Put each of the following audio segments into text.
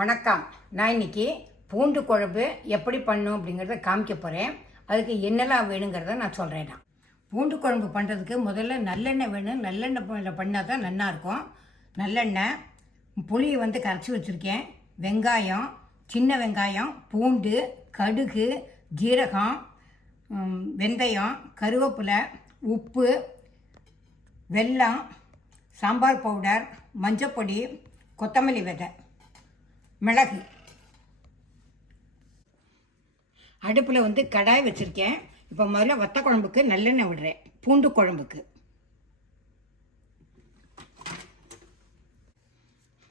வணக்கம். நான் இன்னைக்கு பூண்டு குழம்பு எப்படி பண்ணும் அப்படிங்கிறத காமிக்க போகிறேன் அதுக்கு என்னெல்லாம் வேணுங்கிறத நான் சொல்கிறேன் நான். பூண்டு குழம்பு பண்ணுறதுக்கு முதல்ல நல்லெண்ணெய் வேணும். நல்லெண்ணெய் பண்ணால் தான் நல்லாயிருக்கும் நல்லெண்ணெய் புளியை வந்து கரைச்சி வச்சுருக்கேன். வெங்காயம் சின்ன வெங்காயம் பூண்டு கடுகு ஜீரகம் வெந்தயம் கருவேப்பிலை உப்பு வெல்லம் சாம்பார் பவுடர் மஞ்சப்பொடி கொத்தமல்லி விதை. மிளகு. அடுப்பில் வந்து கடாய் வச்சுருக்கேன். இப்போ முதல்ல வத்த குழம்புக்கு நல்லெண்ணெய் விடுறேன். பூண்டு குழம்புக்கு.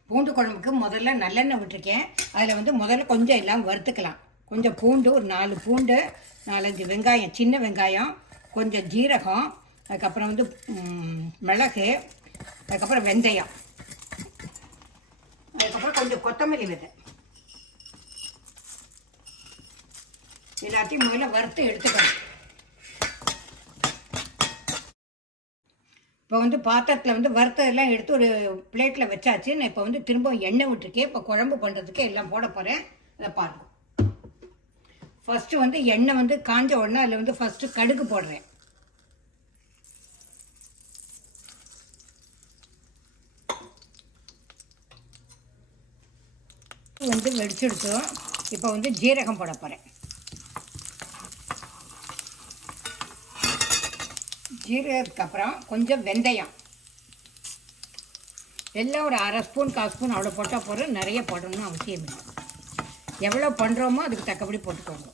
பூண்டு குழம்புக்கு முதல்ல நல்லெண்ணெய் விட்டுருக்கேன். அதில் வந்து முதல்ல கொஞ்சம் எல்லாம் வறுத்துக்கலாம். கொஞ்சம் பூண்டு ஒரு நாலு பூண்டு நாலஞ்சு வெங்காயம் சின்ன வெங்காயம் கொஞ்சம் ஜீரகம் அதுக்கப்புறம் வந்து மிளகு அதுக்கப்புறம் வெந்தயம். அதுக்கப்புறம் கொஞ்சம் கொத்தமல்லி விதை. எல்லாத்தையும் முதல்ல வறுத்து எடுத்துக்கணும். இப்போ வந்து பாத்திரத்தில் வந்து வறுத்ததெல்லாம் எடுத்து ஒரு பிளேட்டில் வச்சாச்சு. நான் இப்போ வந்து திரும்ப எண்ணெய் விட்டுருக்கேன். இப்போ குழம்பு பண்ணுறதுக்கு எல்லாம் போட போகிறேன் அதை பாருங்க. ஃபஸ்ட்டு வந்து எண்ணெய் வந்து காஞ்ச உடனே அதில் வந்து ஃபஸ்ட்டு கடுகு போடுறேன். வந்து வெடிச்செடுத்தோம் இப்போ வந்து ஜீரகம் போட போகிறேன் ஜீரகத்துக்கு அப்புறம் கொஞ்சம் வெந்தயம். எல்லாம் ஒரு அரை ஸ்பூன் கால் ஸ்பூன் அவ்வளோ போட்டால் போகிறோம் நிறைய போடணும்னு அவசியம் இல்லை. எவ்வளோ பண்ணுறோமோ அதுக்கு தக்கபடி போட்டுக்கோங்க.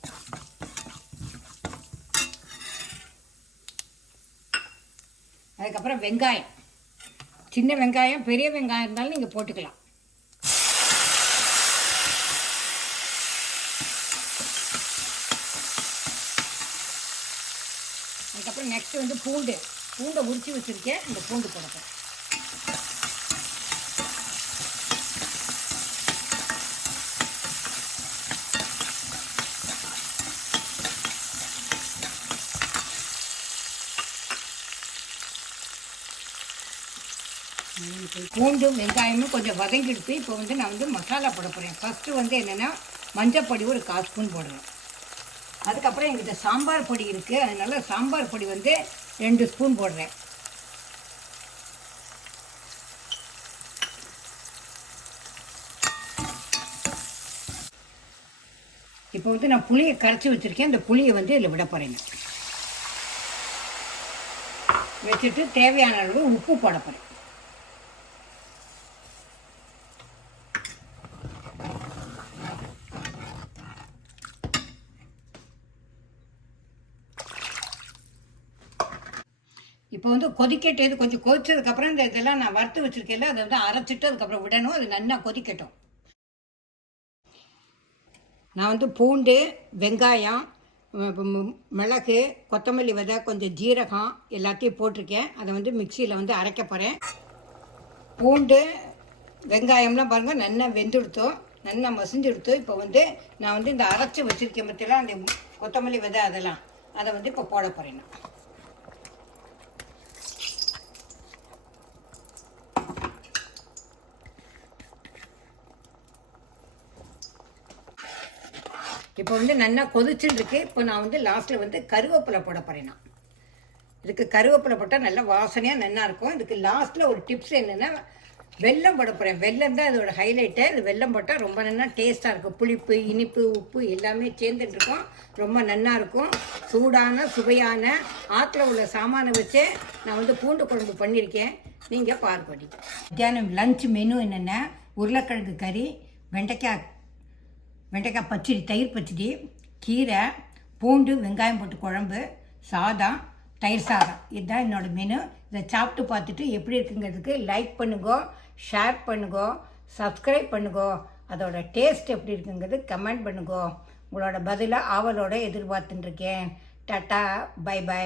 அதுக்கப்புறம் வெங்காயம். சின்ன வெங்காயம் பெரிய வெங்காயம் இருந்தாலும் நீங்கள் போட்டுக்கலாம். அதுக்கப்புறம் நெக்ஸ்ட்டு வந்து பூண்டு. பூண்டை உரிச்சு வச்சுருக்கேன். இந்த பூண்டு போடப்போம் பூண்டும் வெங்காயமும் கொஞ்சம் வதங்கிடுத்து இப்போ வந்து நான் வந்து மசாலா போட போகிறேன் ஃபஸ்ட்டு வந்து என்னென்னா மஞ்சப்பொடி ஒரு கால் ஸ்பூன் போடுறேன் அதுக்கப்புறம் எங்கிட்ட சாம்பார் பொடி இருக்குது அதனால் சாம்பார் பொடி வந்து ரெண்டு ஸ்பூன் போடுறேன். இப்போ வந்து நான் புளியை கரைச்சி வச்சுருக்கேன். இந்த புளியை வந்து இதில் விட போகிறேன் வச்சுட்டு தேவையான அளவு உப்பு போட போகிறேன் இப்போ வந்து கொதிக்கட்டு கொஞ்சம் கொதிச்சதுக்கப்புறம் இந்த இதெல்லாம் நான் வறுத்து வச்சுருக்கேன்ல அதை வந்து அரைச்சிட்டு அதுக்கப்புறம் விடணும். அது நல்லா கொதிக்கட்டும். நான் வந்து பூண்டு வெங்காயம் மிளகு கொத்தமல்லி விதை கொஞ்சம் ஜீரகம் எல்லாத்தையும் போட்டிருக்கேன். அதை வந்து மிக்சியில் வந்து அரைக்க போகிறேன் பூண்டு வெங்காயம்லாம் பாருங்கள் நல்லா வெந்துடுத்தோம். நல்லா மசிஞ்செடுத்து. இப்போ வந்து நான் வந்து இந்த அரைச்சி வச்சுருக்கேன் பற்றிலாம் அந்த கொத்தமல்லி விதை அதெல்லாம். அதை வந்து இப்போ போட போகிறேன் நான். இப்போ வந்து நல்லா கொதிச்சுட்டு இருக்கு. இப்போ நான் வந்து லாஸ்ட்டில் வந்து கருவேப்பிலை போட போகிறேன் நான். இதுக்கு கருவேப்பிலை போட்டால் நல்லா வாசனையாக நல்லா இருக்கும். இதுக்கு லாஸ்ட்டில் ஒரு டிப்ஸ் என்னென்னா வெல்லம் போட போகிறேன் வெள்ளம் தான் இதோட ஹைலைட்டு இது வெல்லம் போட்டால் ரொம்ப நல்லா டேஸ்ட்டாக இருக்கும். புளிப்பு இனிப்பு உப்பு எல்லாமே சேர்ந்துட்டுருக்கோம் ரொம்ப நல்லா இருக்கும். சூடான சுவையான ஆற்றுல உள்ள சாமானை வச்சே நான் வந்து பூண்டு குழம்பு பண்ணியிருக்கேன். நீங்கள் பார்ப்படி மத்தியானம் லஞ்ச் மெனு என்னென்ன உருளைக்கிழங்கு கறி வெண்டைக்காய் வெண்டைக்காய் பச்சடி தயிர் பச்சடி கீரை பூண்டு வெங்காயம் போட்டு குழம்பு சாதம் தயிர் சாதம். இதுதான் என்னோடய மெனு இதை சாப்பிட்டு பார்த்துட்டு எப்படி இருக்குங்கிறதுக்கு லைக் பண்ணுங்க ஷேர் பண்ணுங்க சப்ஸ்கிரைப் பண்ணுங்க. அதோட டேஸ்ட் எப்படி இருக்குங்கிறது கமெண்ட் பண்ணுங்க. உங்களோட பதிலாக ஆவலோட எதிர்பார்த்துட்டுருக்கேன் டாட்டா பை பை